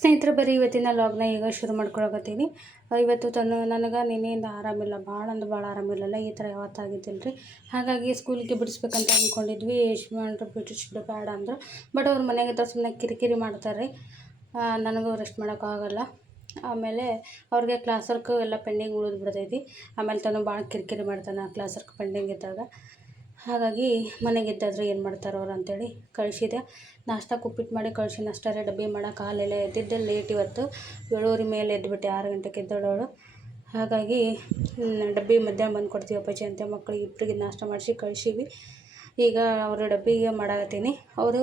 ಸ್ನೇಹಿತರೆ ಬರೀ ಇವತ್ತಿನ ಲಾಗ್ನ ಈಗ ಶುರು ಮಾಡ್ಕೊಳಕತ್ತೀನಿ. ಇವತ್ತು ನನಗೆ ನಿನ್ನೆಯಿಂದ ಆರಾಮಿಲ್ಲ, ಭಾಳ ಅಂದ್ರೆ ಭಾಳ ಆರಾಮಿಲ್ಲಲ್ಲ. ಈ ಥರ ಯಾವತ್ತಾಗಿದ್ದಿಲ್ಲ ರೀ. ಹಾಗಾಗಿ ಸ್ಕೂಲಿಗೆ ಬಿಡಿಸ್ಬೇಕಂತ ಅಂದ್ಕೊಂಡಿದ್ವಿ. ಯಶ್ವಂಡ್ರು ಬಿಡಿಸ್ಬಿಡು ಬೇಡ ಅಂದರು. ಬಟ್ ಅವ್ರ ಮನೆಗಿದ್ದ ಸುಮ್ಮನೆ ಕಿರಿಕಿರಿ ಮಾಡ್ತಾರೆ. ನನಗೂ ರೆಸ್ಟ್ ಮಾಡೋಕ್ಕಾಗಲ್ಲ. ಆಮೇಲೆ ಅವ್ರಿಗೆ ಕ್ಲಾಸ್ ವರ್ಕ್ ಎಲ್ಲ ಪೆಂಡಿಂಗ್ ಉಳಿದು ಬಿಡ್ತೈತಿ. ಆಮೇಲೆ ತಾನು ಭಾಳ ಕಿರಿಕಿರಿ ಮಾಡ್ತಾನೆ ಕ್ಲಾಸ್ ವರ್ಕ್ ಪೆಂಡಿಂಗ್ ಇದ್ದಾಗ. ಹಾಗಾಗಿ ಮನೆಗಿದ್ದಾದ್ರೆ ಏನು ಮಾಡ್ತಾರೆ ಅವ್ರು ಅಂತೇಳಿ ಕಳಿಸಿದೆ. ನಾಷ್ಟಕ್ಕೆ ಉಪ್ಪಿಟ್ಟು ಮಾಡಿ ಕಳಿಸಿ ಅಷ್ಟೇ ಡಬ್ಬಿ ಮಾಡೋಕೆ ಹಾಲೆಲ್ಲ ಎದ್ದಿದ್ದೆ ಲೇಟ್. ಇವತ್ತು 7:30 ಮೇಲೆ ಎದ್ದುಬಿಟ್ಟೆ, 6 ಗಂಟೆಗೆ ಎದ್ದೋಳು. ಹಾಗಾಗಿ ಡಬ್ಬಿ ಮಧ್ಯಾಹ್ನ ಬಂದು ಕೊಡ್ತೀವಿ ಅಪ್ಪಾಜಿ ಅಂತ ಮಕ್ಕಳಿಗೆ ಇಬ್ಬರಿಗೆ ನಾಷ್ಟ ಮಾಡಿಸಿ ಕಳಿಸಿವಿ. ಈಗ ಅವರು ಡಬ್ಬಿಗೆ ಮಾಡಾಕತ್ತೀನಿ. ಅವರು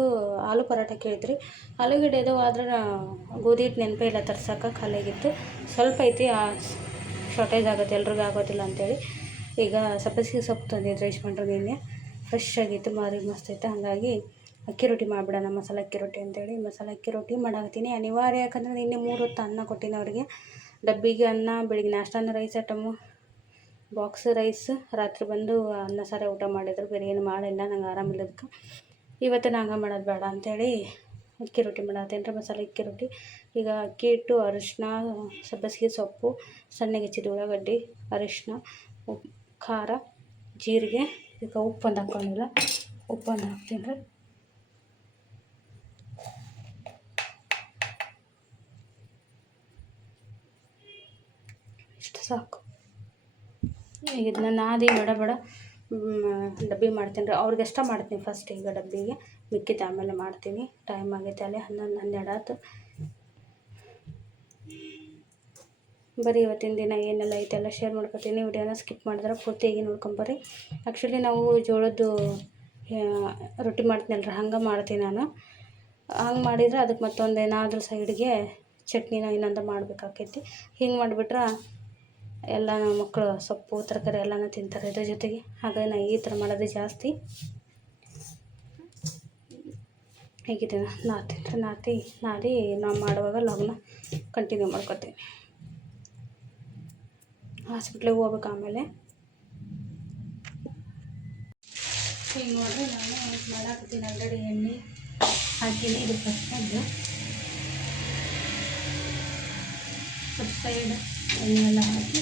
ಆಲೂ ಪರೋಟ ಕೇಳಿದ್ರಿ. ಆಲೂಗಡ್ಡೆ ಇದು ಆದ್ರೆ ಗೋಧಿ ಹಿಟ್ಟು ನೆನಪೇ ಇಲ್ಲ ತರ್ಸೋಕೆ, ಖಾಲಿಯಾಗಿತ್ತು. ಸ್ವಲ್ಪ ಐತಿ, ಶಾರ್ಟೇಜ್ ಆಗುತ್ತೆ, ಎಲ್ರಿಗೂ ಆಗೋದಿಲ್ಲ ಅಂಥೇಳಿ ಈಗ ಸಬ್ಬಸಿಗೆ ಸೊಪ್ಪು ತಂದಿದ್ದು ಯಶ್ವಂಡ್ರು ನಿನ್ನೆ ಫ್ರೆಶ್ ಆಗಿತ್ತು, ಮಾರಿ ಮಸ್ತ್ ಇತ್ತು. ಹಾಗಾಗಿ ಅಕ್ಕಿ ರೊಟ್ಟಿ ಮಾಡಿಬಿಡೋಣ, ಮಸಾಲೆ ಅಕ್ಕಿ ರೊಟ್ಟಿ ಅಂತೇಳಿ ಮಸಾಲೆ ಅಕ್ಕಿ ರೊಟ್ಟಿ ಮಾಡಾಕತ್ತೀನಿ. ಅನಿವಾರ್ಯ, ಯಾಕಂದರೆ ನಿನ್ನೆ 3 ಹೊತ್ತು ಅನ್ನ ಕೊಟ್ಟಿನಿ ಅವರಿಗೆ. ಡಬ್ಬಿಗೆ ಅನ್ನ, ಬೆಳಿಗ್ಗೆ ನಾಷ್ಟಾನ ರೈಸ್ ಐಟಮು, ಬಾಕ್ಸ್ ರೈಸ್, ರಾತ್ರಿ ಬಂದು ಅನ್ನ ಸಾರೇ ಊಟ ಮಾಡಿದ್ರು. ಬೇರೆ ಏನು ಮಾಡಿಲ್ಲ, ನಂಗೆ ಆರಾಮಿಲ್ಲದಕ್ಕೆ. ಇವತ್ತು ನಂಗೆ ಮಾಡೋದು ಬೇಡ ಅಂಥೇಳಿ ಅಕ್ಕಿ ರೊಟ್ಟಿ ಮಾಡತ್ತೀನಿ ರೀ, ಮಸಾಲೆ ಅಕ್ಕಿ ರೊಟ್ಟಿ. ಈಗ ಅಕ್ಕಿ ಹಿಟ್ಟು, ಅರಿಶಿನ, ಸಬ್ಬಸಿಗೆ ಸೊಪ್ಪು, ಸಣ್ಣಗೆ ಹೆಚ್ಚಿದ ಉಳ್ಳಾಗಡ್ಡಿ, ಅರಿಶಿನ, ಖಾರ, ಜೀರಿಗೆ, ಈಗ ಉಪ್ಪೊಂದು ಹಾಕ್ಕೊಂಡಿಲ್ಲ, ಉಪ್ಪೊಂದು ಹಾಕ್ತೀನಿ ರೀ. ಇಷ್ಟು ಸಾಕು. ಇದನ್ನ ನಾದಿ ಬಡ ಡಬ್ಬಿ ಮಾಡ್ತೀನಿ ರೀ. ಅವ್ರಿಗೆ ಇಷ್ಟ ಮಾಡ್ತೀನಿ ಫಸ್ಟ್. ಈಗ ಡಬ್ಬಿಗೆ ಮಿಕ್ಕಿದ್ದು ಆಮೇಲೆ ಮಾಡ್ತೀನಿ. ಟೈಮ್ ಆಗೈತೆ, ಅಲ್ಲೇ 11-12 ಆಯ್ತು. ಬರೀ ಇವತ್ತಿನ ದಿನ ಏನೆಲ್ಲ ಐತೆಲ್ಲ ಶೇರ್ ಮಾಡ್ಕೊತೀನಿ. ವಿಡಿಯೋನ ಸ್ಕಿಪ್ ಮಾಡಿದ್ರೆ ಪೂರ್ತಿಯಾಗಿ ನೋಡ್ಕೊಂಬರ್ರಿ. ಆ್ಯಕ್ಚುಲಿ ನಾವು ಜೋಳದ್ದು ರೊಟ್ಟಿ ಮಾಡ್ತೀನಲ್ರಿ, ಹಂಗೆ ಮಾಡ್ತೀನಿ ನಾನು. ಹಂಗೆ ಮಾಡಿದ್ರೆ ಅದಕ್ಕೆ ಮತ್ತೊಂದು ಏನಾದರೂ ಸೈಡ್ಗೆ ಚಟ್ನಿನ ಇನ್ನೊಂದು ಮಾಡಬೇಕಾಕೈತಿ. ಹಿಂಗೆ ಮಾಡಿಬಿಟ್ರೆ ಎಲ್ಲ ನಮ್ಮ ಮಕ್ಕಳು ಸೊಪ್ಪು ತರಕಾರಿ ಎಲ್ಲನೂ ತಿಂತಾರೆ ಇದ್ರ ಜೊತೆಗೆ. ಹಾಗಾಗಿ ನಾನು ಈ ಥರ ಮಾಡೋದು ಜಾಸ್ತಿ. ಹೇಗಿದೆ ನಾದಿ ನಾವು ಮಾಡುವಾಗ ಲಾಗ್ನ ಕಂಟಿನ್ಯೂ ಮಾಡ್ಕೊತೀನಿ. ಹಾಸ್ಪಿಟ್ಲಿಗೆ ಹೋಗ್ಬೇಕು ಆಮೇಲೆ. ಹಿಂಗೆ ನೋಡಿರಿ, ನಾನು ಮಾಡಾಕತ್ತೀನಿ. ಆಲ್ರೆಡಿ ಎಣ್ಣೆ ಹಾಕಿನಿ. ಇದು ಫಸ್ಟದ್ದು ಸ್ವಲ್ಪ ಸೈಡ್ ಎಣ್ಣೆಲ್ಲ ಹಾಕಿ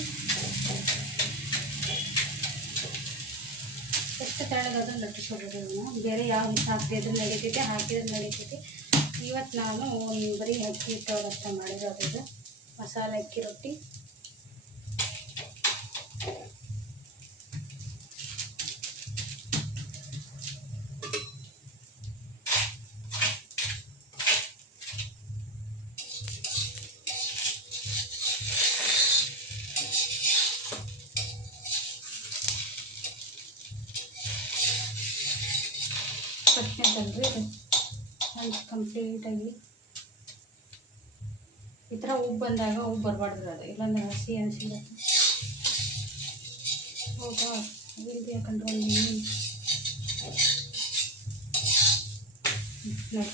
ಎಷ್ಟು ತೆಳ್ಳಗದು ಲಟ್ಟಿಸ್ಕೊಬೋದು. ಇವನ್ನ ಬೇರೆ ಯಾವ ಹಿಟ್ಟು ಹಾಕ್ತಿದ್ರು ನಡೀತೈತಿ, ಹಾಕಿದ್ರೆ ನಡೀತೈತಿ. ಇವತ್ತು ನಾನು ಬರೀ ಅಕ್ಕಿ ಹಿಟ್ಟು ಅಷ್ಟೇ ಮಾಡಿರೋದು. ಮಸಾಲೆ ಅಕ್ಕಿ ರೊಟ್ಟಿ. ಫಸ್ಟ್ನೇದಲ್ರಿ ಇದು ಹಂಚು ಕಂಪ್ಲೀಟಾಗಿ ಈ ಥರ ಉಬ್ಬು ಬಂದಾಗ, ಉಬ್ಬು ಬರಬಾರ್ದು ಅದು, ಇಲ್ಲಾಂದ್ರೆ ಹಸಿ ಇರುತ್ತೆ. ಹೌದಾ, ಇಲ್ಲಿ ಯಾಕಂದ್ರೆ ಒಂದು ನೋಡಿ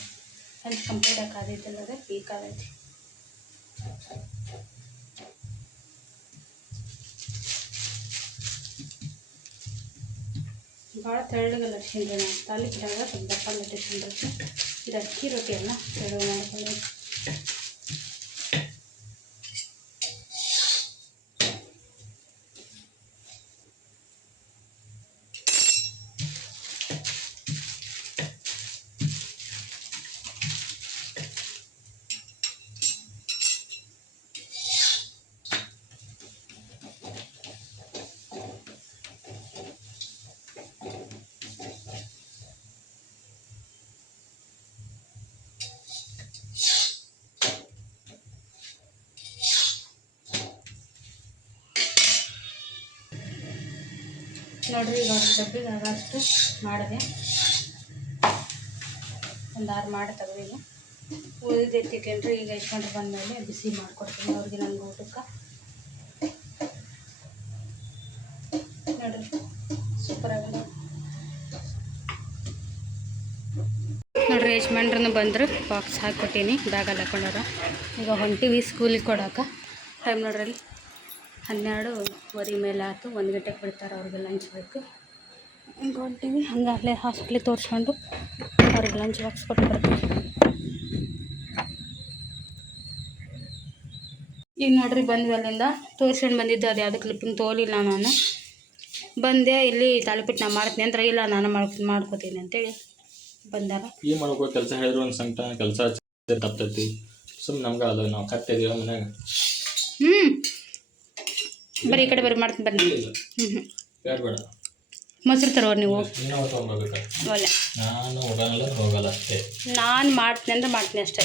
ಹಂಚು ಕಂಪ್ಲೀಟಾಗಿ ಕಾದೈತಲ್ಲದೆ ಈ ಕಾಲೈತಿ. ಭಾಳ ತೆಳ್ಳಗೆ ಲಟ್ಸಿನ್ರಿ ನಾನು. ತಾಲಿಪಿಟ್ಟಾಗ ಸ್ವಲ್ಪ ದಪ್ಪ ಲಟ್ಟಿಸ್ಕೊಂಡ್ರೆ ಇದು ಅಕ್ಕಿ ರೊಟ್ಟಿ ಅಲ್ಲ, ತೆಳ್ಳಗೆ ಮಾಡ್ಕೊಂಡು. ನೋಡ್ರಿ, ಈಗ ಒಂದು ಡಬ್ಬಿಗೆ ಆಗಷ್ಟು ಮಾಡಿದೆ. ಒಂದು 6 ಮಾಡಿ ತೆಗೆದಿದೆ. ಉಳಿದು ಎತ್ತಿಟ್ಟೇನ್ರಿ. ಈಗ ಯಶ್ವಂಡ್ರು ಬಂದಮೇಲೆ ಬಿಸಿ ಮಾಡಿಕೊಡ್ತೀನಿ ಅವ್ರಿಗೆ, ನನಗೆ ಊಟಕ್ಕೆ. ನೋಡ್ರಿ, ಸೂಪರ್ ಆಗಿದೆ ನೋಡ್ರಿ. ಯಜಮಾನ್ರನ್ನು ಬಂದರು, ಬಾಕ್ಸ್ ಹಾಕಿಕೊಟ್ಟೀನಿ, ಬ್ಯಾಗಲ್ಲಿ ಹಾಕೊಂಡಾರ. ಈಗ ಹೊಂಟಿವಿ ಸ್ಕೂಲಿಗೆ ಕೊಡೋಕೆ. ಟೈಮ್ ನೋಡ್ರಿ, 12:15 ಮೇಲೆ ಆಯ್ತು. 1 ಗಂಟೆಗೆ ಬಿಡ್ತಾರೆ, ಅವ್ರಿಗೆ ಲಂಚ್ ಬೇಕು. ಹಿಂಗೆ ಹೊಂಟೀವಿ. ಹಂಗೆ ಅಲ್ಲೇ ಹಾಸ್ಪಿಟ್ಲಿಗೆ ತೋರಿಸ್ಕೊಂಡು ಅವ್ರಿಗೆ ಲಂಚ್ ಬಾಕ್ಸ್ ಕೊಟ್ಟು ಬರ್ತೀವಿ. ಈಗ ನೋಡ್ರಿ ಬಂದ್ವಿ ಅಲ್ಲಿಂದ ತೋರ್ಸ್ಕೊಂಡು ಬಂದಿದ್ದೆ, ಅದು ಯಾವುದೋ ಕ್ಲಿಪ್ಪಿಂಗ್ ತೊಗೊಲಿಲ್ಲ ನಾನು. ಬಂದೆ ಇಲ್ಲಿ ತಾಳಿಪಟ್ಟು ನಾ ಮಾಡ್ತೀನಿ ಅಂದ್ರೆ ಇಲ್ಲ ನಾನು ಮಾಡ್ಕೋತೀನಿ ಅಂತೇಳಿ ಬಂದಾರ. ಏನು ಮಾಡ್ಕೋ ಕೆಲಸ ಹೇಳಿದ್ರು ಒಂದು ಸಂಕಟ ಕೆಲಸ ತಪ್ತೈತಿ. ಸುಮ್ಮನೆ ನಮ್ಗೆ ಅದು ನಾವು ಕಟ್ಟಿದೀವ ಮನ್ಯಾಗ. ಬರೀ ಈ ಕಡೆ ಬರೀ ಮಾಡ್ತೀನಿ ಬನ್ನಿ. ಬೇಡ ಮೊಸರು ತರೋರು ನೀವು? ಇನ್ನೂ ತೊಗೊಂಡ್ಬೇಕು. ಒಳ್ಳೆ ನಾನು ಹೋಗಲ್ಲ ಅಷ್ಟೇ. ನಾನು ಮಾಡ್ತೀನಿ ಅಂದ್ರೆ ಮಾಡ್ತೀನಿ ಅಷ್ಟೇ.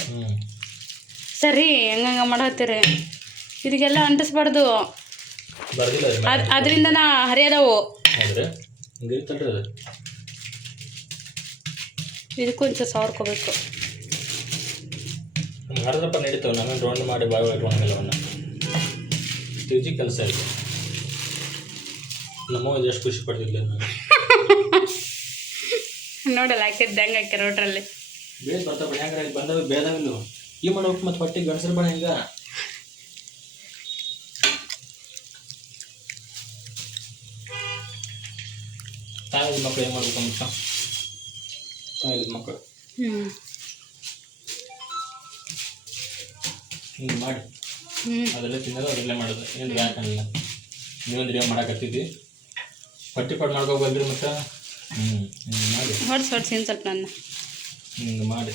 ಸರಿ ಹೆಂಗಂಗೆ ಮಾಡತ್ತೀರಿ, ಇದಕ್ಕೆಲ್ಲ ಅಂಟಿಸ್ಬಾರ್ದು. ಅದರಿಂದ ನಾ ಹರಿಯೋದವು. ಇದಕ್ಕೂ ಒಂಚೂರು ಸಾವಿರ್ಕೋಬೇಕು. ಹರಿದ್ರಪ್ಪ ನಡೀತಾವೆ. ನಾವೇನು ರೌಂಡ್ ಮಾಡಿ ಬಾಯಿ ಇಟ್ಕೊಂಡಂಗಿಲ್ಲವನ್ನ. ಈಜಿ ಕೆಲಸ ಇದೆ. ನಮ್ಮವ್ವ ಎಷ್ಟು ಖುಷಿ ಪಡ್ತಿದ್ದೆ ನಾನು. ನೋಡಲ್ಲ ಹಾಕಿದ್ದು ಹೆಂಗೆ ಹಾಕ್ಯಾರ ರೋಟ್ರಲ್ಲಿ ಬೇಸ್ ಬರ್ತಾವ ಹೆಂಗಾರ ಬಂದವ ಬೇದಾವಿಲ್ಲ ಈ ಮಾಡ್ಬೇಕು. ಮತ್ತು ಹೊಟ್ಟೆಗೆ ಗಂಡಸರು ಬಣ ಹೆಂಗ ತಾಯಿದ ಮಕ್ಕಳು ಏನು ಮಾಡ್ಬೇಕು ಅಂತ ತಾಯಿದ ಮಕ್ಕಳು ಹಿಂಗೆ ಮಾಡಿ ಅದರಲ್ಲೇ ತಿನ್ನೋದು ಅದರಲ್ಲೇ ಮಾಡೋದು. ಏನು ಯಾಕಲ್ಲ ನೀವೊಂದು ಏನು ಮಾಡಕತ್ತಿದ್ದಿ ಹೊಟ್ಟೆ ಪಾಡು ಮಾಡ್ಕೋಬಲ್ರಿ ಮತ್ತು ಹಿಂಗೆ ಮಾಡಿ ಹೊಡ್ಸಿ ಸ್ವಲ್ಪ ನನ್ನ ಹಿಂಗೆ ಮಾಡಿ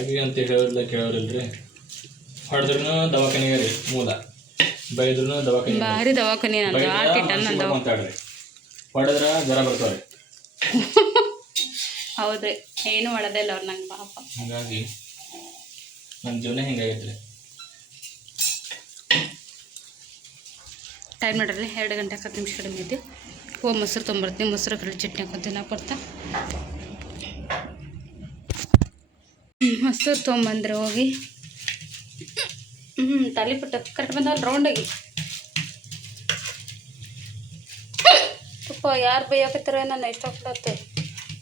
ಅಗಿ ಅಂತ ಹೇಳೋರಿಲ್ಲ ಕೇಳೋರಿಲ್ರಿ. ಹೊಡೆದ್ರೂ ದವಾಖಾನೆಗೆ ರೀ ಮೂಲ, ಬೈದ್ರೂ ದವಾಖಾನೆ ಭಾರಿ ದವಾಖಾನೆ ಅಂತಾಡ್ರಿ. ಹೊಡೆದ್ರ ಜ್ವರ ಬರ್ತಾವ್ರಿ. ಹೌದ್ರಿ, ಏನು ಮಾಡೋದೇ ಇಲ್ಲ ಅವ್ರು ನಂಗೆ ಪಾಪ. ಹಾಗಾಗಿ ನನ್ನ ಜೀವನ ಹಿಂಗಾಗೈತ್ರಿ. ಟೈಮ್ ನೋಡ್ರಿ 2 ಗಂಟೆ 10 ನಿಮಿಷ ಕಡಿಮೆ ಐತಿ. ಮೊಸರು ತೊಗೊಂಬರ್ತೀನಿ, ಮೊಸರು ಕಡಲೆ ಚಟ್ನಿ ಹಾಕೊತೀನಿ ಬರ್ತಾ. ಮೊಸರು ತೊಗೊಂಬಂದ್ರೆ ಹೋಗಿ ತಾಲಿಪಟ್ಟು ಕರೆಕ್ಟ್ ಬಂದವಲ್ಲ ರೌಂಡಾಗಿ. ತುಪ್ಪ ಯಾರು ಬೈಯಾಕತ್ತಾರ ನಾನು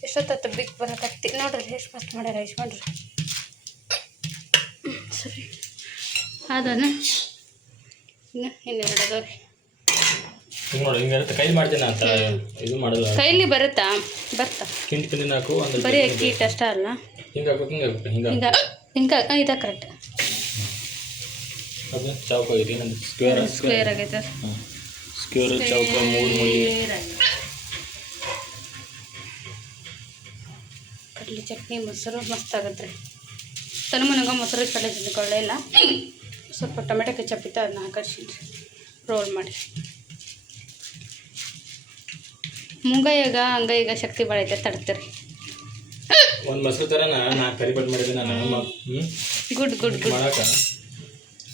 ಎಷ್ಟೊತ್ತು ಬಿಗ್ ಬರಕತ್ತಿ ನೋಡ್ರಿ. ಎಷ್ಟು ಮಸ್ತ್ ಮಾಡ್ಯಾರ ನೋಡ್ರಿ. ಸರಿ ಅದನ್ನ ಇನ್ನೆರಡು ಅದಾವ್ರಿ. ಕೈ ಮಾಡ್ತೀನಿ ಅಂತ ಇದು ಮಾಡೋದು. ಕೈಲಿ ಬರ್ತಾ ಕಿಂಡಿ ಹಾಕು. ಬರೀ ಅಕ್ಕಿ ಹಿಟ್ಟು ಅಷ್ಟ ಅಲ್ಲ, ಹಿಂಗೆ ಹಾಕ್ಬೇಕು. ಇದ ಕರೆಕ್ಟ್. ಅದು ಚೌಕ ಐತಿ ಸ್ಕ್ವೇರ್ ಆಗೈತೆ. ಸ್ಕ್ವೇರ್ ಚೌಕ 3 ಮೂಲಿ. ಕಡಲೆ ಚಟ್ನಿ ಮೊಸರು ಮಸ್ತ್ ಆಗತ್ತೆ ರೀ. ತನಮನಗ ಮೊಸರು ಕಡಲೆ ಚಟ್ನಿ ಕೊಳ್ಳೆ ಇಲ್ಲ. ಸ್ವಲ್ಪ ಟೊಮೆಟೊ ಕೆಚಪ್ ಇತ್ತು, ಅದನ್ನ ಹಾಕಿಸಿದ್ರಿ ರೋಲ್ ಮಾಡಿ. ಮುಂಗೈಯಾಗ ಹಂಗೈಗ ಶಕ್ತಿ ಭಾಳ ಐತೆ, ತಡ್ತೀರಿ. ಒಂದು ಮೊಸರು ಥರ ನಾ ಕರಿಪಟ್ಟು ಮಾಡಿದ್ದೆ ನಾನು. ಗುಡ್ ಮಾಡಾಕ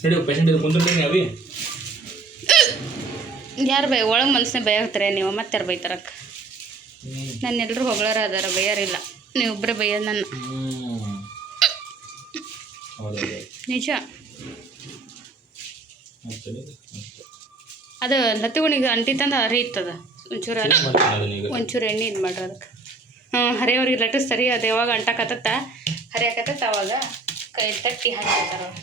ನೋಡಿ ಪೇಷಂಟ್ ಇದು ಕುಂದಿರ್ತೀನಿ ಅವಿ. ಯಾರು ಒಳಗೆ ಮನಸ್ಸನ್ನೇ ಬೈಯಾಕ್ತಾರೆ ನೀವು, ಮತ್ತೆ ಯಾರು ಬೈತಾರಕ್ಕ? ನನ್ನ ಎಲ್ಲರೂ ಹೊಗಳಾರ ಅದಾರ, ಬೈಯಾರಿಲ್ಲ. ನೀವೊಬ್ಬರೇ ಬೈಯೋದು ನನ್ನ. ನಿಜ. ಅದು ಲತ್ತಿಗುಣಿಗೆ ಅಂಟಿ ತಂದು ಹರಿಯುತ್ತದ. ಒಂಚೂರು ಎಣ್ಣೆ ಇದು ಮಾಡ್ರಿ ಅದಕ್ಕೆ. ಹರಿಯವ್ರಿಗೆ ಲಟ್ಟಿಸ್ತಾರೆ. ಅದು ಯಾವಾಗ ಅಂಟಕತ್ತ ಹರಿಯಾಕತ್ತ ಅವಾಗ ಕೈ ತಟ್ಟಿ ಹಾಕಿರ್ತಾರೆ ಅವ್ರು.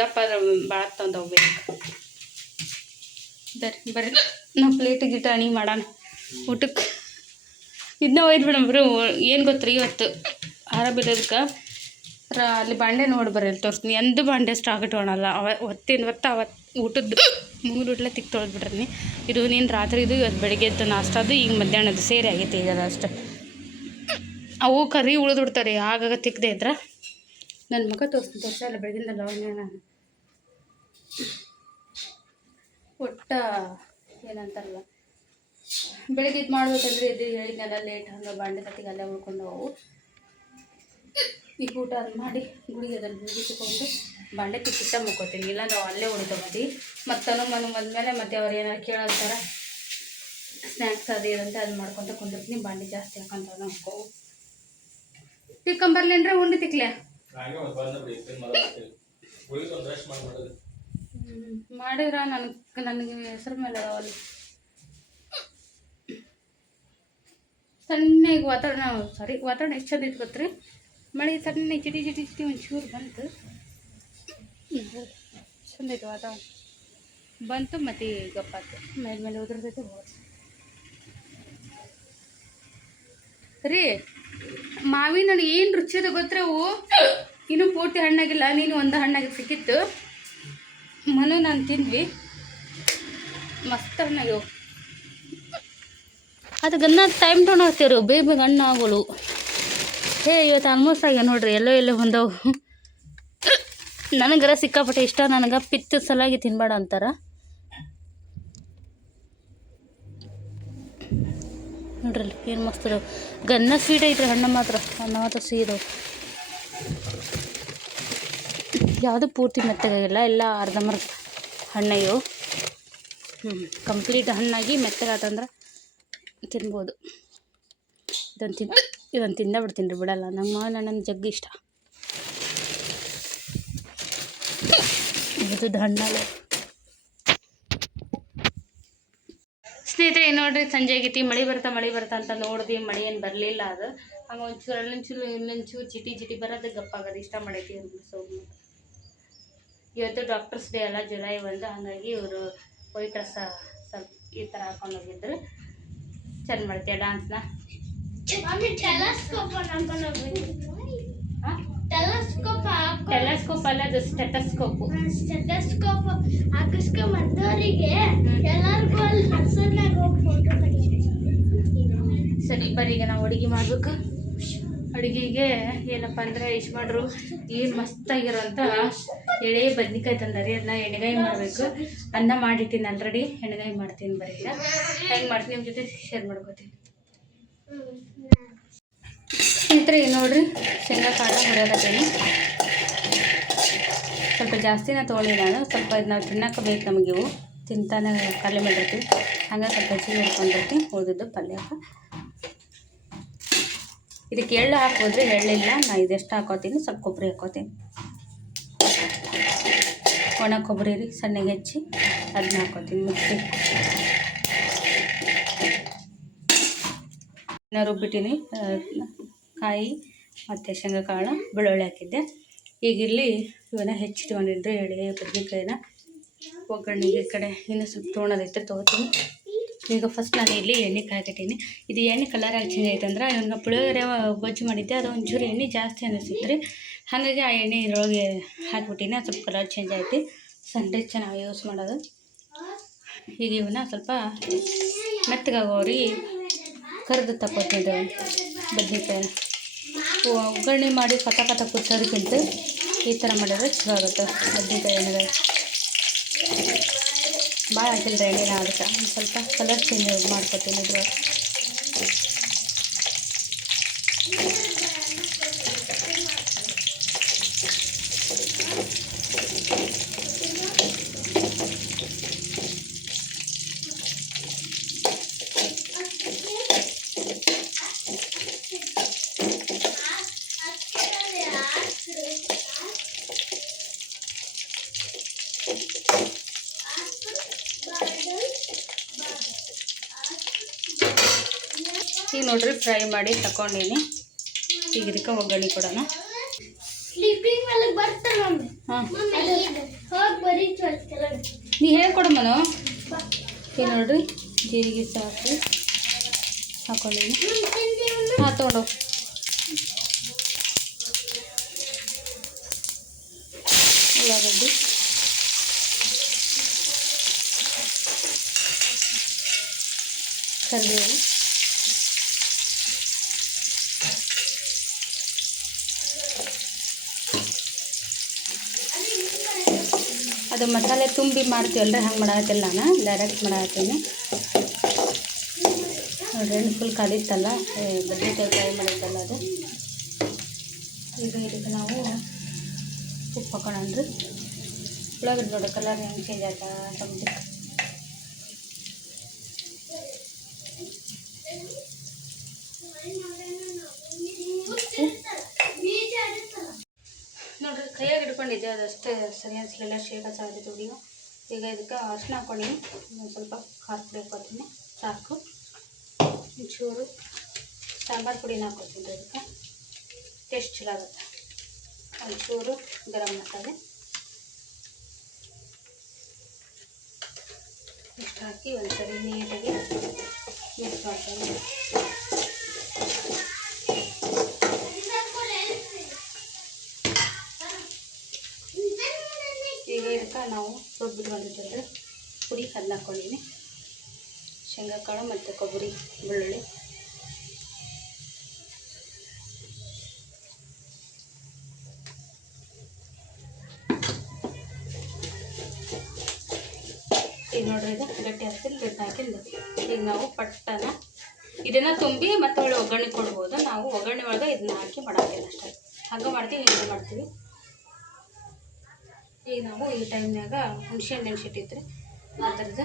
ದಪ್ಪ ಅದ್ರ ಭಾಳ ತಂದವು ಬೇಕು. ಬರ್ರಿ ನಾವು ಪ್ಲೇಟ್ ಗಿಟ ಅಣಿ ಮಾಡೋಣ ಊಟಕ್ಕೆ. ಇದನ್ನ ಒಯ್ದು ಬಿಡೋಣ ಬರೀ. ಏನು ಗೊತ್ತ್ರಿ, ಇವತ್ತು ಆಹಾರ ಬಿಡೋದಕ್ಕೆ ಅಲ್ಲಿ ಬಾಂಡೆ ನೋಡಿ ಬರ್ರಿ ತೋರಿಸ್ತೀನಿ. ಎಂದು ಬಾಂಡೆ ಸ್ಟಾಕ್ ಇಟ್ಕೊಳಲ್ಲ. ಹೊತ್ತು ಊಟದ್ದು 3 ಊಟಲೆ ತಿಕ್ ತೊಳೆದು ಬಿಡ್ರಿ. ಇದು ನೀನು ರಾತ್ರಿ ಇದು ಇವತ್ತು ಬೆಳಿಗ್ಗೆ ಎದ್ದು ನಾಷ್ಟದು ಈಗ ಮಧ್ಯಾಹ್ನದ್ದು ಸೇರಿ ಆಗೈತೆ ಈಗ ಅಷ್ಟು. ಅವು ಕರಿ ಉಳಿದ್ಬಿಡ್ತಾರೆ ಆಗಾಗ ತಿಕ್ಕದೆ ಇದ್ರೆ. ನನ್ನ ಮಗ ತೋರಿಸಲ್ಲ ಬೆಳಗಿಂದಲ್ಲ ಅವನ್ನ ನಾನು ಒಟ್ಟ ಏನಂತಾರಲ್ಲ ಬೆಳಗ್ಗೆ ಇದು ಮಾಡ್ಬೇಕಂದ್ರೆ ಇದು ಹೇಳಿದ್ನೆಲ್ಲ ಲೇಟ್ ಹಂಗೆ ಬಾಂಡೆ ತತ್ತಿಗೆ ಅಲ್ಲೇ ಉಳ್ಕೊಂಡು ಅವು. ಈಗ ಊಟ ಅದು ಮಾಡಿ ಗುಳಿಗೆದಲ್ಲಿ ಮುಗಿಸಿಕೊಂಡು ಬಾಂಡೆ ತಿಕ್ಕಿಟ್ಟ ಮುಕ್ಕೋತೀನಿ. ಇಲ್ಲಾಂದ್ರೆ ಅವು ಅಲ್ಲೇ ಉಳಿತೋಗಿ ಮತ್ತು ಮನೆ ಬಂದಮೇಲೆ ಮತ್ತೆ ಅವ್ರು ಏನಾರು ಕೇಳೋತ್ತಾರ ಸ್ನ್ಯಾಕ್ಸ್ ಅದು ಇದಂತೆ ಅದು ಮಾಡ್ಕೊತ ಕುಂದಿರ್ತೀನಿ. ಬಾಂಡೆ ಜಾಸ್ತಿ ಹಾಕೊಂತ ನೋಡ್ಕೋವು. ತಿಕ್ಕೊಂಬರ್ಲೇನ್ರಿ ಉಂಡು ತಿಕ್ಲೆ ಮಾಡಿದ್ರ ನನಗೆ ಹೆಸರು ಮೇಲೆ ಅದಾವಲ್ಲಿ. ಸಣ್ಣಗೆ ವಾತಾವರಣ ಎಷ್ಟು ಚಂದ ಇತ್ತು ಗೊತ್ತ್ರಿ. ಮಳೆ ಸಣ್ಣ ಚಿಟಿ ಚಿಟಿ ಚಿಟಿ ಒಂಚೂರು ಬಂತು, ಚಂದ ಐತೆ ವಾತಾವರಣ. ಬಂತು ಮತ್ತು ಗಪ್ಪಾತು ಮೇಲೆ ಉದುರ್ತೈತೆ ಹೋಗಿ ರೀ. ಮಾವಿನ ಹಣ್ಣು ಏನು ರುಚಿ ಅದ ಗೊತ್ತ್ರಿ. ಅವು ಇನ್ನೂ ಪೂರ್ತಿ ಹಣ್ಣಾಗಿಲ್ಲ, ನೀನು ಒಂದು ಹಣ್ಣಾಗಿ ಸಿಕ್ಕಿತ್ತು. ನಾನು ತಿಂದ್ವಿ, ಮಸ್ತ್ ಹಣ್ಣಾಗ್ಯವು. ಅದು ಗನ್ನ ಟೈಮ್ ತೊಗೊಂಡು ಹಾಕ್ತೀವ್ರಿ, ಬೇಗ ಹಣ್ಣು ಆಗೋಳು. ಇವತ್ತು ಆಲ್ಮೋಸ್ಟ್ ಆಗ್ಯಾವ ನೋಡ್ರಿ, ಎಲ್ಲೋ ಬಂದವು. ನನಗರ ಸಿಕ್ಕಾಪಟ್ಟೆ ಇಷ್ಟ, ನನಗೆ ಪಿತ್ತ ಸಲಾಗಿ ತಿನ್ಬೇಡ ಅಂತಾರ. ನೋಡ್ರಿ ಏನು ಮಸ್ತ್ ಅದಾವ. ಗನ್ನ ಸ್ವೀಟ್ ಐತ್ರಿ ಹಣ್ಣು ಮಾತ್ರ, ಸೀದವು. ಯಾವುದು ಪೂರ್ತಿ ಮೆತ್ತಗಾಗಿಲ್ಲ, ಎಲ್ಲ ಅರ್ಧಂಬರ್ಧ ಹಣ್ಣಾಗ್ಯವು. ಕಂಪ್ಲೀಟ್ ಹಣ್ಣಾಗಿ ಮೆತ್ತಗಾತಂದ್ರೆ ತಿನ್ಬೋದು. ಇದನ್ನು ತಿಂದೇ ಬಿಡ್ತೀನಿ ರೀ, ಬಿಡಲ್ಲ. ನಮ್ಮ ನನ್ನ ಜಗ್ಗಿ ಇಷ್ಟ ಇದು ಹಣ್ಣಲ್ಲ. ಸ್ನೇಹಿತರೆ ನೋಡ್ರಿ, ಸಂಜೆ ಆಗೈತಿ. ಮಳೆ ಬರ್ತಾ ಅಂತ ನೋಡಿದ್ವಿ, ಮಳೆ ಏನು ಬರಲಿಲ್ಲ. ಅದು ಹಂಗೆ ಒಂಚೂರು ಇಲ್ಲೊಂಚೂರು ಚಿಟಿ ಬರೋದು ಗಪ್ಪಾಗೋದು ಇಷ್ಟ ಮಾಡೈತಿ. ಇವತ್ತು ಡಾಕ್ಟರ್ಸ್ ಡೇ ಅಲ್ಲ, ಜುಲೈ 1. ಹಾಗಾಗಿ ಇವರು ವೈಟ್ ಡ್ರೆಸ್ ಸ್ವಲ್ಪ ಈ ಥರ ಹಾಕೊಂಡು ಹೋಗಿದ್ರು. ಚೆಂದ ಮಾಡ್ತೀಯ ಡಾನ್ಸ್ನ. ಟೆಲಸ್ಕೋಪ್ ಅಲ್ಲ, ಅದು ಸ್ಟೆಟಸ್ಕೋಪ್ ಹಾಕಿಸ್ಕೊಂಬಂದವರಿಗೆ ಎಲ್ಲರಿಗೂ ಅಲ್ಲಿ ಹಸನಾಗ ಹೋಗಿ ಫೋಟೋ ತೆಗಿತೀವಿ. ಸರಿ ಬರ್ರಿ, ಈಗ ನಾವು ಅಡುಗೆ ಮಾಡ್ಬೇಕು. ಅಡುಗೆಗೆ ಏನಪ್ಪ ಅಂದರೆ ಯಜಮಾನ್ರು ಏನು ಮಸ್ತಾಗಿರೋಂಥ ಎಳೆ ಬದ್ನಿಕಾಯಿ ತಂದಾರಿ. ಅದನ್ನ ಎಣ್ಣೆಗಾಯಿ ಮಾಡಬೇಕು. ಅನ್ನ ಮಾಡಿಟ್ಟಿನಿ ಆಲ್ರೆಡಿ, ಎಣ್ಣೆಗಾಯಿ ಮಾಡ್ತೀನಿ. ಬರೀ ಈಗ ಹೆಂಗೆ ಮಾಡ್ತೀನಿ ನಿಮ್ಮ ಜೊತೆ ಶೇರ್ ಮಾಡ್ಕೋತೀನಿ. ಸ್ನೇಹಿತರೆ ನೋಡ್ರಿ, ಶೇಂಗಾ ಕಾಳು ಹೊಡೆಯಕತ್ತೀನಿ. ಸ್ವಲ್ಪ ಜಾಸ್ತಿನ ತೊಗೊಳ್ಳಿ ನಾನು. ಸ್ವಲ್ಪ ಇದು ನಾವು ತಿನ್ನೋಕೆ ಬೇಕು ನಮಗೆ. ಇವು ತಿಂತಾನೆ ಖಾಲಿ ಮಾಡಿರ್ತೀವಿ, ಹಂಗೆ ಸ್ವಲ್ಪ ಹೆಚ್ಚಿಗೆ ಹಿಡ್ಕೊಂಡಿರ್ತೀವಿ. ಉಳಿದಿದ್ದು ಪಲ್ಯಕ್ಕೆ ಇದಕ್ಕೆ ಎಳ್ಳು ಹಾಕೋದ್ರೆ ಎಳ್ಳಿಲ್ಲ, ನಾನು ಇದೆಷ್ಟು ಹಾಕೋತೀನಿ. ಸ್ವಲ್ಪ ಕೊಬ್ಬರಿ ಹಾಕೋತೀನಿ, ಒಣ ಕೊಬ್ಬರಿ ರೀ, ಸಣ್ಣಗೆ ಹೆಚ್ಚಿ ಅದನ್ನ ಹಾಕೋತೀನಿ ಮಿಕ್ಸಿ. ನಾನು ರುಬ್ಬಿಟ್ಟಿನಿ ಕಾಯಿ ಮತ್ತು ಶೇಂಗಾ ಕಾಳು, ಬೆಳ್ಳುಳ್ಳಿ ಹಾಕಿದ್ದೆ. ಈಗ ಇಲ್ಲಿ ಇವನ್ನ ಹೆಚ್ಚಿಟ್ಕೊಂಡಿದ್ರೆ ಎಳೆ ಬದ್ನಿಕಾಯಿನ ಒಗ್ಗರಣೆಗೆ. ಈ ಕಡೆ ಇನ್ನೂ ಸ್ವಲ್ಪ ತೊಗೊಳೋದೈತೆ, ತೊಗೋತೀನಿ. ಈಗ ಫಸ್ಟ್ ನಾನು ಇಲ್ಲಿ ಎಣ್ಣೆ ಕಾಯ್ಕಿಟ್ಟೀನಿ. ಇದು ಎಣ್ಣೆ ಕಲರ್ ಆಗಿ ಚೇಂಜ್ ಆಯ್ತಂದ್ರೆ ಇವಾಗ ಪುಳಿಯೋಗರೆ ಗೊಜ್ಜು ಮಾಡಿದ್ದೆ, ಅದು ಒಂಚೂರು ಎಣ್ಣೆ ಜಾಸ್ತಿ ಅನ್ನಿಸಿತ್ತು ರೀ. ಹಾಗಾಗಿ ಆ ಎಣ್ಣೆ ಇದರೊಳಗೆ ಹಾಕ್ಬಿಟ್ಟಿನಿ. ಅದು ಸ್ವಲ್ಪ ಕಲರ್ ಚೇಂಜ್ ಆಯ್ತು. ಸಂಡೆ ಚೆನ್ನಾಗಿ ಯೂಸ್ ಮಾಡೋದು. ಈಗ ಇವನ್ನ ಸ್ವಲ್ಪ ಮೆತ್ತಗಾಗೋರಿ ಕರೆದು ತಗೋತಿದ್ದೆ ಬದ್ನಿಕಾಯಿನ. ಒಗ್ಗರಣೆ ಮಾಡಿ ಕಥ ಕುಚ್ಚೋದಕ್ಕಿಂತ ಈ ಥರ ಮಾಡಿದ್ರೆ ಚಲೋ ಆಗುತ್ತೆ. ಬದ್ನಿಕಾಯಿ ಎಣ್ಣೆಗಾಯಿ ಭಾಳ ಹಾಕಿಲ್ಲ ಎಣ್ಣೆನ, ಅದಕ್ಕೆ ಸ್ವಲ್ಪ ಕಲರ್ ಚೇಂಜ್ ಮಾಡ್ಕೊತೀನಿ ಇದ್ರೊಳಗೆ. ಈಗ ನೋಡ್ರಿ ಫ್ರೈ ಮಾಡಿ ತಗೊಂಡೀನಿ. ಈಗ ಇದಕ್ಕೆ ಒಗ್ಗರಣೆ ಕೊಡೋಣ. ಹಾಂ ನೀ ಹೇಳ್ಕೊಡು ಮನು. ಈಗ ನೋಡ್ರಿ ಜೀರಿಗೆ ಸಾಕು ಹಾಕೊಂಡೀನಿ. ಹಾಂ ತೊಗೊಂಡು ಉಳ್ಳಾಗಡ್ಡಿ, ಕರಿಬೇವು, ಅದು ಮಸಾಲೆ ತುಂಬಿ ಮಾಡ್ತೀವಲ್ರಿ, ಹಂಗೆ ಮಾಡಾಕತ್ತಿಲ್ಲ. ನಾನು ಡೈರೆಕ್ಟ್ ಮಾಡಾಕತ್ತೀನಿ ನೋಡ್ರಿ. ಎಣ್ಣೆ ಫುಲ್ ಕಾದಿತ್ತಲ್ಲ, ಬದ್ನಿಕಾಯಿ ಫ್ರೈ ಮಾಡಿದ್ದಲ್ಲ ಅದು. ಈಗ ಇದಕ್ಕೆ ನಾವು ಉಪ್ಪು ಹಾಕೋಣನ್ರಿ. ಉಳ್ಳಾಗಡ್ಡಿ ನೋಡ್ರಿ ಕಲರ್ ಹೆಂಗೆ ಚೇಂಜ್ ಆಯ್ತಾ ಟೊಮೆಟೊ. ನೋಡ್ರಿ ಕೈಯಾಗಿ ಹಿಡ್ಕೊಂಡಿದ್ದೆ, ಅದಷ್ಟೇ ಸರಿ ಅನಿಸ್ಲಿಲ್ಲ, ಶೇಕ ಸಾಗಿತ್ತು ಹುಡುಗ. ಈಗ ಇದಕ್ಕೆ ಅರಿಶಿನ ಹಾಕ್ಕೊಂಡು ಸ್ವಲ್ಪ ಖಾರ ಪುಡಿ ಹಾಕೋತೀನಿ, ಸಾಕು. ಒಂಚೂರು ಸಾಂಬಾರು ಪುಡಿನ ಹಾಕೋತೀನಿ ರೀ, ಇದಕ್ಕೆ ಟೇಸ್ಟ್ ಚಲೋ ಆಗುತ್ತೆ. ಒಂಚೂರು ಗರಂ ಮಸಾಲೆ ಇಷ್ಟು ಹಾಕಿ ಒಂದ್ಸರಿ ನೀಟಾಗಿ ಮಿಕ್ಸ್ ಮಾಡ್ತೀನಿ. ನಾವು ರುಬ್ಬಿಟ್ಟು ಬಂದಿದ್ದಲ್ರಿ ಪುಡಿ ಅದನ್ನ ಹಾಕ್ಕೊಂಡಿನಿ. ಶೇಂಗಾ ಕಾಳು ಮತ್ತು ಕೊಬ್ಬರಿ, ಬೆಳ್ಳುಳ್ಳಿ. ಈಗ ನೋಡ್ರಿ ಇದು ಗಟ್ಟಿ ಹಾಕ್ತೀನಿ. ಗಟ್ಟಿ ಹಾಕಿಂದು ಈಗ ನಾವು ಪಟ್ಟನ ಇದನ್ನು ತುಂಬಿ ಮತ್ತೆ ಒಳ್ಳೆ ಒಗ್ಗರಣೆ ಕೊಡ್ಬೋದು. ನಾವು ಒಗ್ಗರಣೆ ಒಳಗೆ ಇದನ್ನ ಹಾಕಿ ಮಾಡೋದಿಲ್ಲ ಅಷ್ಟೇ. ಹಂಗೆ ಮಾಡ್ತೀವಿ, ಹಿಂಗೆ ಮಾಡ್ತೀವಿ. ಈಗ ನಾವು ಈ ಟೈಮ್ನಾಗ ಹುಣಸೆ ಹಣ್ಣು ನೆನೆಸಿಟ್ಟಿದ್ರಿ ಅದರದ್ದು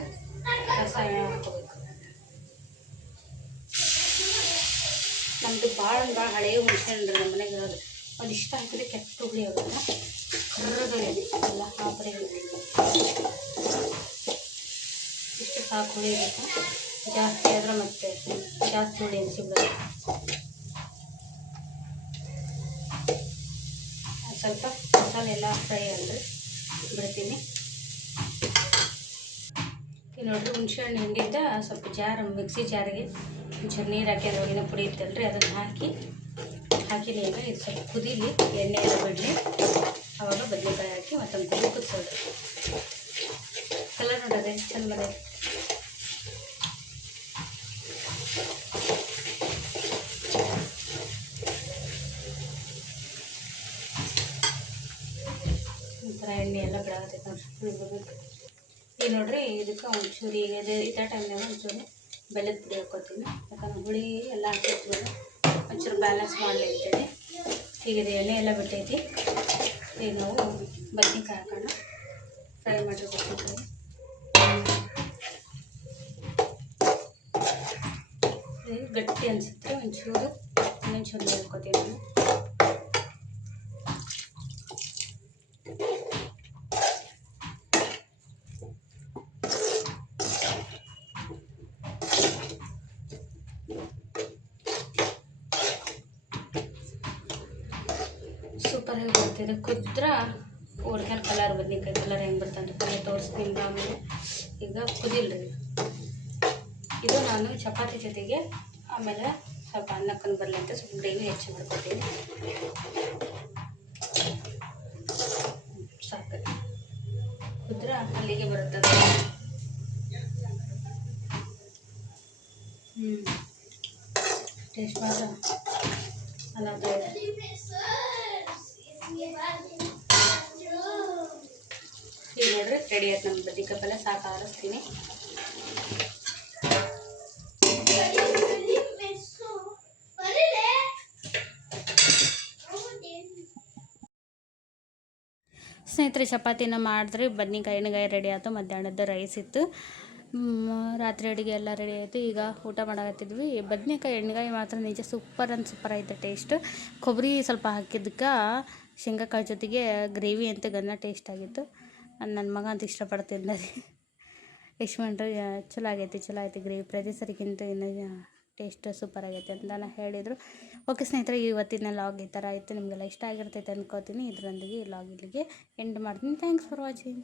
ರಸ ಹಾಕೋಬೇಕು. ನಮ್ಮದು ಭಾಳ ಹಳೆಯ ಹುಣಸೆ ಹಣ್ಣು ನಮ್ಮ ಮನೆಗೆ ಇರೋದು. ಒಂದಿಷ್ಟ ಹಾಕಿದ್ರೆ ಕೆಟ್ಟ ಹುಳಿ ಆಗುತ್ತೆ, ಕರ್ರಗಾಗಿ ಎಲ್ಲ ಹಾಕಿ ಇಷ್ಟು ಸಾಕು. ಹುಳಿ ಇರುತ್ತೆ, ಜಾಸ್ತಿ ಆದ್ರೆ ಮತ್ತೆ ಜಾಸ್ತಿ ಹುಳಿ ಅನಿಸಿಬಿಡುತ್ತೆ. ಸ್ವಲ್ಪ ಮಸಾಲೆ ಎಲ್ಲ ಫ್ರೈ ಅಂದರೆ ಬಿಡ್ತೀನಿ. ಈಗ ನೋಡಿರಿ ಹುಣಸೆ ಹಣ್ಣು ಹಿಂಡಿದ್ದ ಸ್ವಲ್ಪ ಮಿಕ್ಸಿ ಜಾರಿಗೆ ಒಂಚೂರು ನೀರು ಹಾಕಿ ಅದ್ರೊಳಗಿನ ಪುಡಿ ಇತ್ತಲ್ರಿ ಅದನ್ನು ಹಾಕಿನಿ. ಈಗ ಇದು ಸ್ವಲ್ಪ ಕುದೀಲಿ, ಎಣ್ಣೆ ಎಲ್ಲ ಬಿಡಲಿ. ಆವಾಗ ಬದನೆಕಾಯಿ ಹಾಕಿ ಮತ್ತೊಂದು ಕುದಿ ಕುದಿಸೋದು. ಕಲರ್ ನೋಡೋದೆ ಚಂದ ಬಂದೈತೆ. ಒಂಥರ ಎಣ್ಣೆ ಎಲ್ಲ ಬಿಡಾಕತ್ತೈತೆ ನೋಡ್ರಿ. ಈಗ ನೋಡ್ರಿ ಇದಕ್ಕೆ ಒಂಚೂರು ಈಗ ಇದೇ ಟೈಮ್ನಾಗ ಒಂಚೂರು ಬೆಲ್ಲದ ಪುಡಿ ಹಾಕ್ಕೊತೀನಿ. ಯಾಕಂದ್ರೆ ಹುಳಿ ಎಲ್ಲ ಹಾಕಿರ್ತೀವಲ್ಲ, ಒಂಚೂರು ಬ್ಯಾಲೆನ್ಸ್ ಮಾಡಲಿ ಅಂತೇಳಿ. ಈಗ ಇದು ಎಣ್ಣೆ ಎಲ್ಲ ಬಿಟ್ಟೈತಿ. ಈಗ ನಾವು ಬದ್ನೆಕಾಯಿ ಹಾಕೋಣ. ಫ್ರೈ ಮಾಡಿರೋ ಬದ್ನೆಕಾಯಿ ಗಟ್ಟಿ ಅನಿಸುತ್ತೆ. ಒಂಚೂರು ಇನ್ನೊಂಚೂರು ನೀರು ಹಾಕ್ಕೊತೀನಿ ನಾನು. ಸೂಪರಾಗಿ ಬರ್ತಿದೆ. ಕುದ್ರೆ ಹುಡ್ಗನ ಕಲರ್ ಬದ್ನೆಕಾಯಿ ಕಲರ್ ಹೆಂಗೆ ಬರ್ತಂತ ಪಲ್ಯ ತೋರಿಸ್ತೀನಿ ಆಮೇಲೆ. ಈಗ ಕುದಿಲ್ರಿ ಇದು. ನಾನು ಚಪಾತಿ ಜೊತೆಗೆ ಆಮೇಲೆ ಸ್ವಲ್ಪ ಅನ್ನಕ್ಕನ್ನು ಬರಲಿ ಅಂತ ಸ್ವಲ್ಪ ಗ್ರೇವಿ ಹೆಚ್ಚು ಮಾಡ್ಕೊತೀನಿ. ಸಾಕು, ಕುದ್ರೆ ಅಲ್ಲಿಗೆ ಬರುತ್ತದೆ. ಟೇಸ್ಟ್ ಮಾತ್ರ ಅನಾಥ ಇದೆ. ಈಗ ನೋಡ್ರಿ ರೆಡಿ ಆಯ್ತು ನಮ್ಮ ಬದ್ನೆಕಾಯಿ ಪಲ್ಯ. ಸಾಕು, ಆರಿಸ್ತೀನಿ. ಸ್ನೇಹಿತರೆ, ಚಪಾತಿನ ಮಾಡಿದ್ರಿ, ಬದ್ನೆಕಾಯಿ ಎಣ್ಣೆಗಾಯಿ ರೆಡಿ ಆಯಿತು. ಮಧ್ಯಾಹ್ನದ ರೈಸ್ ಇತ್ತು, ರಾತ್ರಿ ಅಡುಗೆ ಎಲ್ಲ ರೆಡಿ ಆಯಿತು. ಈಗ ಊಟ ಮಾಡಕತ್ತಿದ್ವಿ. ಬದ್ನೆಕಾಯಿ ಎಣ್ಣೆಗಾಯಿ ಮಾತ್ರ ನಿಜ ಸೂಪರ್ ಐತೆ ಟೇಸ್ಟ್. ಕೊಬ್ಬರಿ ಸ್ವಲ್ಪ ಹಾಕಿದ್ದಕ್ಕೆ ಶೇಂಗಾಕಾಳು ಜೊತೆಗೆ ಗ್ರೇವಿ ಅಂತ ಗನ್ನ ಟೇಸ್ಟ್ ಆಗಿತ್ತು. ನನ್ನ ಮಗ ಅಂತ ಇಷ್ಟಪಡ್ತಿದ್ದ ರೀ. ಯಶ್ವಂಡ್ರಿ ಚಲೋ ಆಗೈತಿ ಗ್ರೇವಿ. ಪ್ರತಿ ಸರಿಗಿಂತ ಇನ್ನೂ ಟೇಸ್ಟ್ ಸೂಪರ್ ಆಗೈತೆ ಅಂತ ಹೇಳಿದರು. ಓಕೆ ಸ್ನೇಹಿತರೆ, ಇವತ್ತಿನ ಲಾಗ್ ಈ ಥರ ಆಯಿತು. ನಿಮಗೆಲ್ಲ ಇಷ್ಟ ಆಗಿರ್ತೈತೆ ಅಂದ್ಕೋತೀನಿ. ಇದರೊಂದಿಗೆ ಲಾಗ್ ಇಲ್ಲಿಗೆ ಎಂಡ್ ಮಾಡ್ತೀನಿ. Thanks for watching.